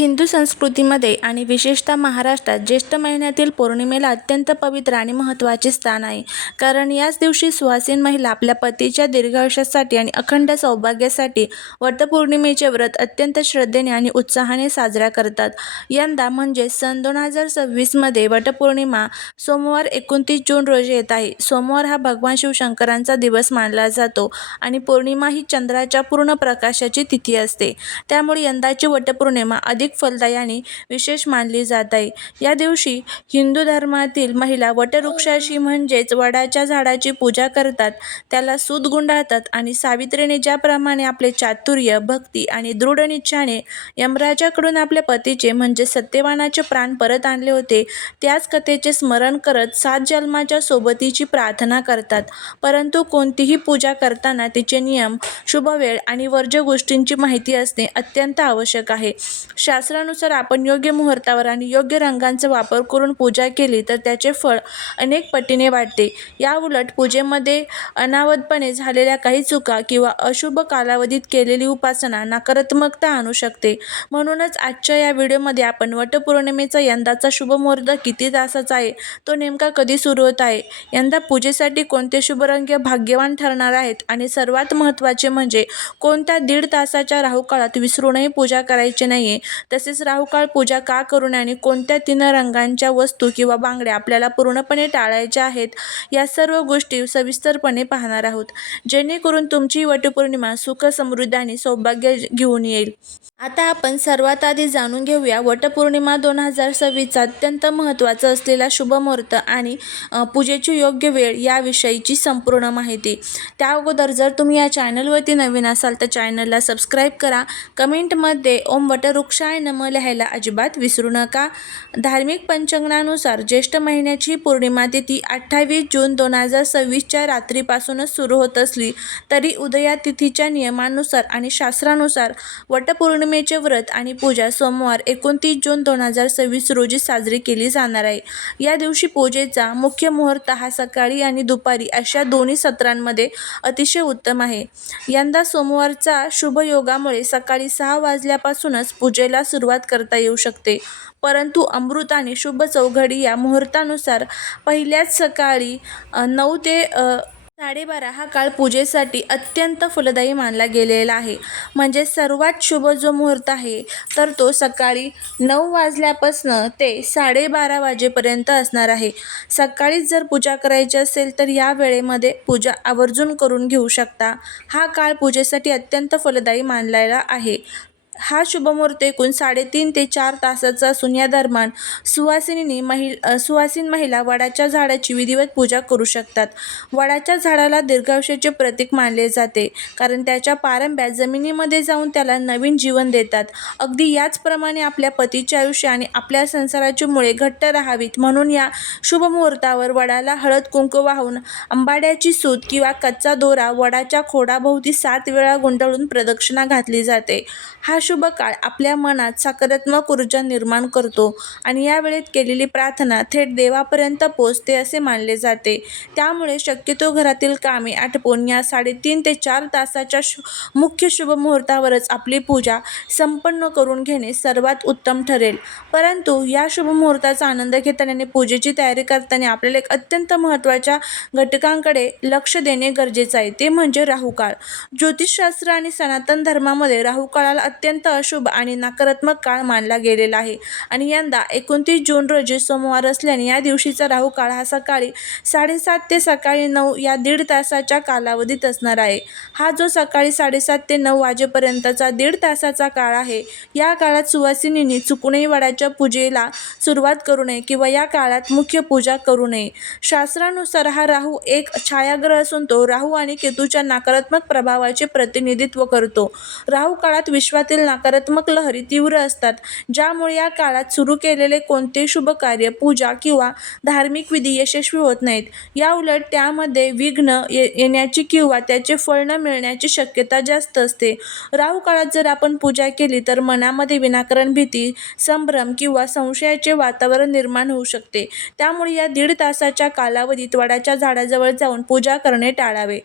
हिंदू संस्कृतीमध्ये आणि विशेषतः महाराष्ट्रात ज्येष्ठ महिन्यातील पौर्णिमेला अत्यंत पवित्र आणि महत्त्वाचे स्थान आहे. कारण याच दिवशी सुवासिन महिला आपल्या पतीच्या दीर्घायुष्यासाठी आणि अखंड सौभाग्यासाठी वटपौर्णिमेचे व्रत अत्यंत श्रद्धेने आणि उत्साहाने साजरा करतात. यंदा म्हणजे सन 2026 मध्ये वटपौर्णिमा सोमवार 29 जून रोजी येत आहे. सोमवार हा भगवान शिवशंकरांचा दिवस मानला जातो आणि पौर्णिमा ही चंद्राच्या पूर्ण प्रकाशाची तिथी असते. त्यामुळे यंदाची वटपौर्णिमा अधिक फलदायी आणि विशेष मानली जात आहे. या दिवशी हिंदू धर्मातील महिला वटवृक्षाची म्हणजेच वडाच्या झाडाची पूजा करतात, त्याला सूत गुंडाळतात आणि सावित्रीने ज्याप्रमाणे आपले चातुर्य, भक्ती आणि दृढ निश्चयाने यमराजाकडून आपल्या पतीचे म्हणजे सत्यवानाचे प्राण परत आणले होते, त्याच कथेचे स्मरण करत 7 जन्माच्या सोबतीची प्रार्थना करतात. परंतु कोणतीही पूजा करताना तिचे नियम, शुभ वेळ आणि वर्ज्य गोष्टींची माहिती असणे अत्यंत आवश्यक आहे. शास्त्रानुसार आपण योग्य मुहूर्तावर आणि योग्य रंगांचा वापर करून पूजा केली तर त्याचे फळ अनेक पटीने वाढते. याउलट पूजेमध्ये अनावधपणे झालेल्या काही चुका किंवा अशुभ कालावधीत केलेली उपासना नकारात्मकता आणू शकते. म्हणूनच आजच्या या व्हिडिओमध्ये आपण वटपौर्णिमेचा यंदाचा शुभ मुहूर्त किती तासाचा आहे, तो नेमका कधी सुरू होत आहे, यंदा पूजेसाठी कोणते शुभ रंग भाग्यवान ठरणार आहेत आणि सर्वात महत्त्वाचे म्हणजे कोणत्या 1.5 तासाच्या राहुकाळात विसरूनही पूजा करायची नाहीये, तसेच राहुकाळ पूजा का करू नये आणि कोणत्या 3 रंगांच्या वस्तू किंवा बांगड्या आपल्याला पूर्णपणे टाळायच्या आहेत, या सर्व गोष्टी सविस्तरपणे पाहणार आहोत, जेणेकरून तुमची वटपौर्णिमा सुख, समृद्धी आणि सौभाग्य घेऊन येईल. आता आपण सर्वात आधी जाणून घेऊया वटपौर्णिमा 2026चा अत्यंत महत्त्वाचा असलेला शुभ मुहूर्त आणि पूजेची योग्य वेळ याविषयीची संपूर्ण माहिती. त्या अगोदर जर तुम्ही या चॅनलवरती नवीन असाल तर चॅनलला सबस्क्राईब करा. कमेंटमध्ये ओम वटवृक्षाय नमः लिहायला अजिबात विसरू नका. धार्मिक पंचांगानुसार ज्येष्ठ महिन्याची पौर्णिमा तिथी 28 जून 2026च्या रात्रीपासूनच सुरू होत असली तरी उदया तिथीच्या नियमानुसार आणि शास्त्रानुसार वटपौर्णिमेचे व्रत आणि पूजा सोमवार 29 जून 2026 रोजी साजरी केली जाणार आहे. या दिवशी पूजेचा मुख्य मुहूर्त हा सकाळी आणि दुपारी अशा दोन्ही सत्रांमध्ये अतिशय उत्तम आहे. यंदा सोमवारचा शुभ योगामुळे सकाळी 6 वाजल्यापासूनच पूजेला सुरुवात करता येऊ शकते. परंतु अमृत आणि शुभ चौघडी या मुहूर्तानुसार पहिल्याच सकाळी 9 ते 12:30 हा काळ पूजेसाठी अत्यंत फलदायी मानला गेलेला आहे. म्हणजे सर्वात शुभ जो मुहूर्त आहे तर तो सकाळी 9 वाजल्यापासून ते 12:30 वाजेपर्यंत असणार आहे. सकाळीच जर पूजा करायची असेल तर या वेळेमध्ये पूजा आवर्जून करून घेऊ शकता. हा काळ पूजेसाठी अत्यंत फलदायी मानलेला आहे. हा शुभमुहूर्त एकूण 3.5 ते 4 तासाचा असून या दरम्यान सुवासिन महिला वडाच्या झाडाची विधिवत पूजा करू शकतात. वडाच्या झाडाला दीर्घायुष्याचे प्रतीक मानले जाते, कारण त्याच्या पारंब्या जमिनीमध्ये जाऊन त्याला नवीन जीवन देतात. अगदी याचप्रमाणे आपल्या पतीचे आयुष्य आणि आपल्या संसाराची मुळे घट्ट राहावीत म्हणून या शुभ मुहूर्तावर वडाला हळद कुंकू वाहून आंबाड्याची सूत किंवा कच्चा दोरा वडाच्या खोडाभोवती 7 वेळा गुंडाळून प्रदक्षिणा घातली जाते. हा शुभ काळ आपल्या मनात सकारात्मक ऊर्जा निर्माण करतो आणि या वेळेत केलेली प्रार्थना थेट देवापर्यंत पोहोचते असे मानले जाते. त्यामुळे शक्यतो घरातील कामे आटोपून या 3.5 ते 4 तासाच्या मुख्य शुभ मुहूर्तावरच आपली पूजा संपन्न करून घेणे सर्वात उत्तम ठरेल. परंतु या शुभ मुहूर्ताचा आनंद घेताना आणि पूजेची तयारी करताना आपल्याला एक अत्यंत महत्त्वाच्या घटकांकडे लक्ष देणे गरजेचे आहे, ते म्हणजे राहुकाळ. ज्योतिषशास्त्र आणि सनातन धर्मामध्ये राहुकाळाला अत्यंत अशुभ आणि नकारात्मक काळ मानला गेलेला आहे आणि यंदा 29 जून रोजी सोमवार असल्याने या दिवशीचा राहुकाळ हा सकाळी 7:30 ते सकाळी 9 या 1.5 तासाच्या कालावधीत असणार आहे. हा जो सकाळी 7:30 ते 9 वाजेपर्यंतचा 1.5 तासाचा काळ आहे, या काळात सुवासिनींनी चुकूनही वडाच्या पूजेला सुरुवात करू नये किंवा या काळात मुख्य पूजा करू नये. शास्त्रानुसार हा राहू एक छायाग्रह असून तो राहू आणि केतूच्या नकारात्मक प्रभावाचे प्रतिनिधित्व करतो. राहू काळात विश्वातील नकारात्मक लहरी तीव्र असतात, ज्यामुळे या काळात सुरू केलेले कोणतेही शुभ कार्य, पूजा किंवा धार्मिक विधी यशस्वी होत नाहीत. याउलट त्यामध्ये विघ्न येण्याची किंवा त्याचे फळ न मिळण्याची शक्यता जास्त असते. राहू काळात जर आपण पूजा केली तर मनामध्ये विनाकारण भीती, संभ्रम किंवा संशयाचे वातावरण निर्माण होऊ शकते. त्यामुळे या 1.5 तासाच्या कालावधीत वडाच्या झाडाजवळ जाऊन पूजा करणे टाळावे.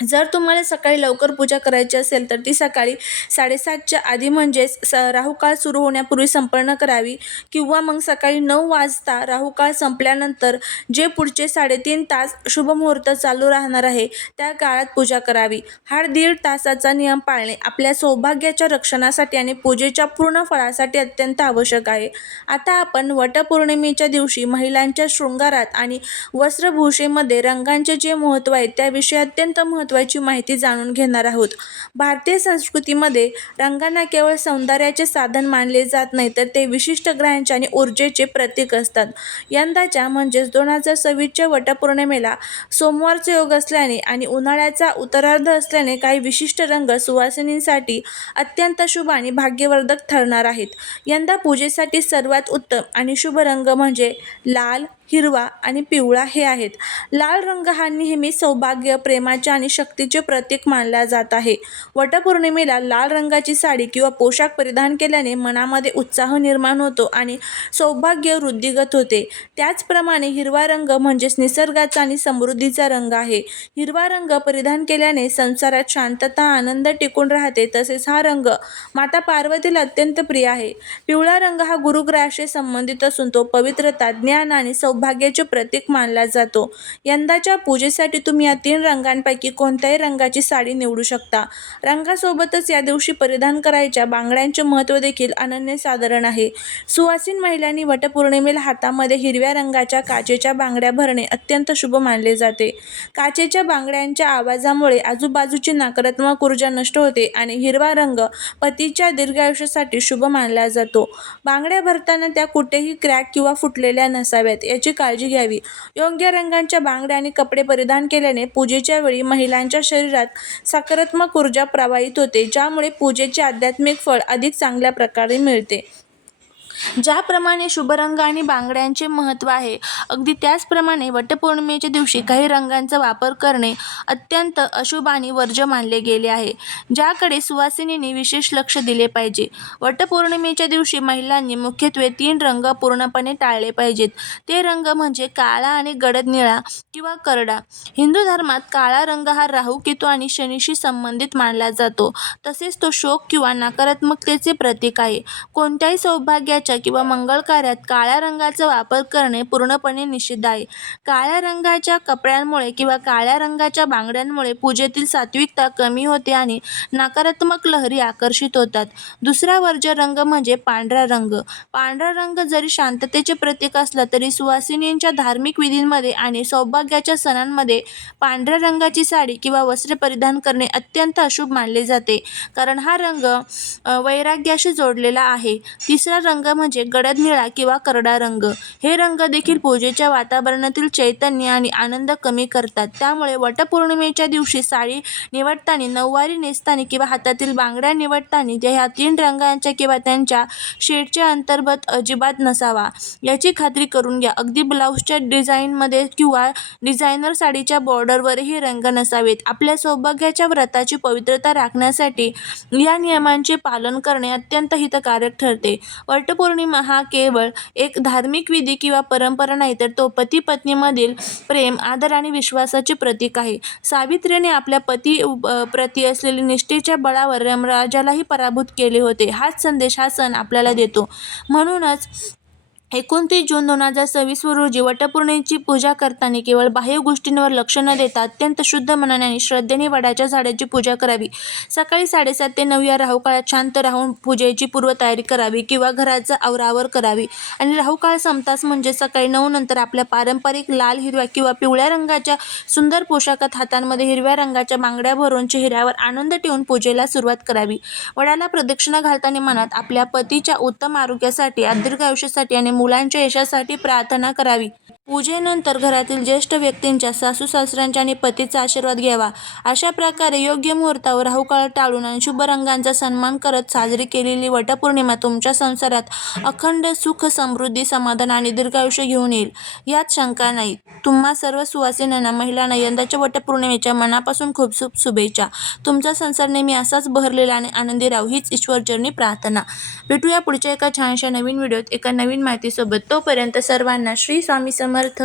जर तुम्हाला सकाळी लवकर पूजा करायची असेल तर ती सकाळी 7:30च्या आधी म्हणजेच राहुकाळ सुरू होण्यापूर्वी संपन्न करावी, किंवा मग सकाळी 9 वाजता राहुकाळ संपल्यानंतर जे पुढचे 3.5 तास शुभमुहूर्त चालू राहणार आहे त्या काळात पूजा करावी. हा 1.5 तासाचा नियम पाळणे आपल्या सौभाग्याच्या रक्षणासाठी आणि पूजेच्या पूर्ण फळासाठी अत्यंत आवश्यक आहे. आता आपण वटपौर्णिमेच्या दिवशी महिलांच्या शृंगारात आणि वस्त्रभूषेमध्ये रंगांचे जे महत्त्व आहे त्याविषयी अत्यंत महत्त्वाची माहिती जाणून घेणार आहोत. भारतीय संस्कृतीमध्ये रंगांना केवळ सौंदर्याचे साधन मानले जात नाही, तर ते विशिष्ट ग्रहांचे आणि ऊर्जेचे प्रतीक असतात. यंदाच्या म्हणजेच 2026च्या वटपौर्णिमेला सोमवारचा योग असल्याने आणि उन्हाळ्याचा उत्तरार्ध असल्याने काही विशिष्ट रंग सुवासिनींसाठी अत्यंत शुभ आणि भाग्यवर्धक ठरणार आहेत. यंदा पूजेसाठी सर्वात उत्तम आणि शुभ रंग म्हणजे लाल, हिरवा आणि पिवळा हे आहेत. लाल रंग हा नेहमी सौभाग्य, प्रेमाचे आणि शक्तीचे प्रतीक मानला जात आहे. वटपौर्णिमेला लाल रंगाची साडी किंवा पोशाख परिधान केल्याने मनामध्ये उत्साह निर्माण होतो आणि सौभाग्य वृद्धिंगत होते. त्याचप्रमाणे हिरवा रंग म्हणजेच निसर्गाचा आणि समृद्धीचा रंग आहे. हिरवा रंग परिधान केल्याने संसारात शांतता, आनंद टिकून राहते. तसेच हा रंग माता पार्वतीला अत्यंत प्रिय आहे. पिवळा रंग हा गुरुग्रहाशी संबंधित असून तो पवित्रता, ज्ञान आणि सौभाग्याचे प्रतीक मानला जातो. यंदाच्या पूजेसाठी तुम्ही या 3 रंगांपैकी कोणत्याही रंगाची साडी निवडू शकता. रंगासोबतच या दिवशी परिधान करायच्या बांगड्यांचे महत्त्व देखील अनन्यसाधारण आहे. सुवासिन महिलांनी वटपौर्णिमेला हातामध्ये हिरव्या रंगाच्या काचेच्या बांगड्या भरणे अत्यंत शुभ मानले जाते. काचेच्या बांगड्यांच्या आवाजामुळे आजूबाजूची नकारात्मक ऊर्जा नष्ट होते आणि हिरवा रंग पतीच्या दीर्घायुष्यासाठी शुभ मानला जातो. बांगड्या भरताना त्या कुठेही क्रॅक किंवा फुटलेल्या नसाव्यात याची काळजी घ्यावी. योग्य रंगांच्या बांगड्या आणि कपडे परिधान केल्याने पूजेच्या वेळी महिलांच्या शरीरात सकारात्मक ऊर्जा प्रवाहित होते, ज्यामुळे पूजेचे आध्यात्मिक फळ अधिक चांगल्या प्रकारे मिळते. ज्याप्रमाणे शुभ रंग आणि बांगड्यांचे महत्त्व आहे, अगदी त्याचप्रमाणे वटपौर्णिमेच्या दिवशी काही रंगांचा वापर करणे अत्यंत अशुभ आणि वर्ज्य मानले गेले आहे, ज्याकडे सुवासिनींनी विशेष लक्ष दिले पाहिजे. वटपौर्णिमेच्या दिवशी महिलांनी मुख्यत्वे 3 रंग पूर्णपणे टाळले पाहिजेत. ते रंग म्हणजे काळा आणि गडद निळा किंवा करडा. हिंदू धर्मात काळा रंग हा राहू, केतू आणि शनीशी संबंधित मानला जातो. तसेच तो शोक किंवा नकारात्मकतेचे प्रतीक आहे. कोणत्याही सौभाग्याच्या किंवा मंगल कार्यात काळ्या रंगाचा वापर करणे पूर्णपणे निषिद्ध आहे. काळ्या रंगाच्या कपड्यांमुळे किंवा काळ्या रंगाच्या बांगड्यांमुळे पूजेतील सात्विकता कमी होते आणि नकारात्मक लहरी आकर्षित होतात. दुसरा वर्ज्य रंग म्हणजे पांढरा रंग. पांढरा रंग जरी शांततेचे प्रतीक असला तरी सुवासिनींच्या धार्मिक विधींमध्ये आणि सौभाग्याच्या सणांमध्ये पांढऱ्या रंगाची साडी किंवा वस्त्र परिधान करणे अत्यंत अशुभ मानले जाते, कारण हा रंग वैराग्याशी जोडलेला आहे. तिसरा रंग म्हणजे गडद निळा किंवा करडा रंग. हे रंग देखील पूजेच्या वातावरणातील चैतन्य आणि आनंद कमी करतात. त्यामुळे वटपौर्णिमेच्या दिवशी साडी निवडताना, नऊवारी नेसताना किंवा हातातील बांगड्या निवडताना ह्या 3 रंगांच्या किंवा त्यांच्या शेडच्या अंतर्गत अजिबात नसावा याची खात्री करून घ्या. अगदी ब्लाऊजच्या डिझाईनमध्ये किंवा डिझायनर साडीच्या बॉर्डरवर हे रंग नसावेत. आपल्या सौभाग्याच्या व्रताची पवित्रता राखण्यासाठी या नियमांचे पालन करणे अत्यंत हितकारक ठरते. वटपौर्णिमा हा केवळ एक धार्मिक विधी किंवा परंपरा नाही, तर तो पती-पत्नीमधील प्रेम, आदर आणि विश्वासाचे प्रतीक आहे. सावित्रीने आपल्या प्रती असलेल्या निष्ठेच्या बळावर यमराजालाही पराभूत केले होते. हाच संदेश हा सण आपल्याला देतो. म्हणूनच 29 जून 2026 रोजी वटपौर्णिमेची पूजा करताना केवळ बाह्य गोष्टींवर लक्ष न देता अत्यंत शुद्ध मनाने आणि श्रद्धेने वडाच्या झाडाची पूजा करावी. सकाळी 7:30 ते 9 या राहुकाळात शांत राहून पूजेची पूर्वतयारी करावी किंवा घराचा आवरावर करावी आणि राहुकाळ संपताच म्हणजे सकाळी 9 नंतर आपल्या पारंपरिक लाल, हिरव्या किंवा पिवळ्या रंगाच्या सुंदर पोशाखात हातांमध्ये हिरव्या रंगाच्या बांगड्या भरून चेहऱ्यावर आनंद ठेवून पूजेला सुरुवात करावी. वडाला प्रदक्षिणा घालताना मनात आपल्या पतीच्या उत्तम आरोग्यासाठी, दीर्घ आयुष्यासाठी आणि मुलांच्या यशासाठी प्रार्थना करावी. पूजेनंतर घरातील ज्येष्ठ व्यक्तींच्या, सासू-सासऱ्यांच्या आणि पतीचा आशीर्वाद घ्यावा. अशा प्रकारे योग्य मुहूर्तावर राहुकाळ टाळून आणि शुभ रंगांचा सन्मान करत साजरी केलेली वटपौर्णिमा तुमच्या संसारात अखंड सुख, समृद्धी, समाधान आणि दीर्घायुष्य घेऊन येईल, यात शंका नाही. तुम्हा सर्व सुवासिनींना, महिलांना यंदाच्या वटपौर्णिमेच्या मनापासून खूप खूप शुभेच्छा. तुमचा संसार नेहमी असाच बहरलेला आणि आनंदी राहू हीच ईश्वरचरणी प्रार्थना. भेटूया पुढच्या एका छानशा नवीन व्हिडिओत एका नवीन माहितीसोबत. तोपर्यंत सर्वांना श्री स्वामी समर्थ.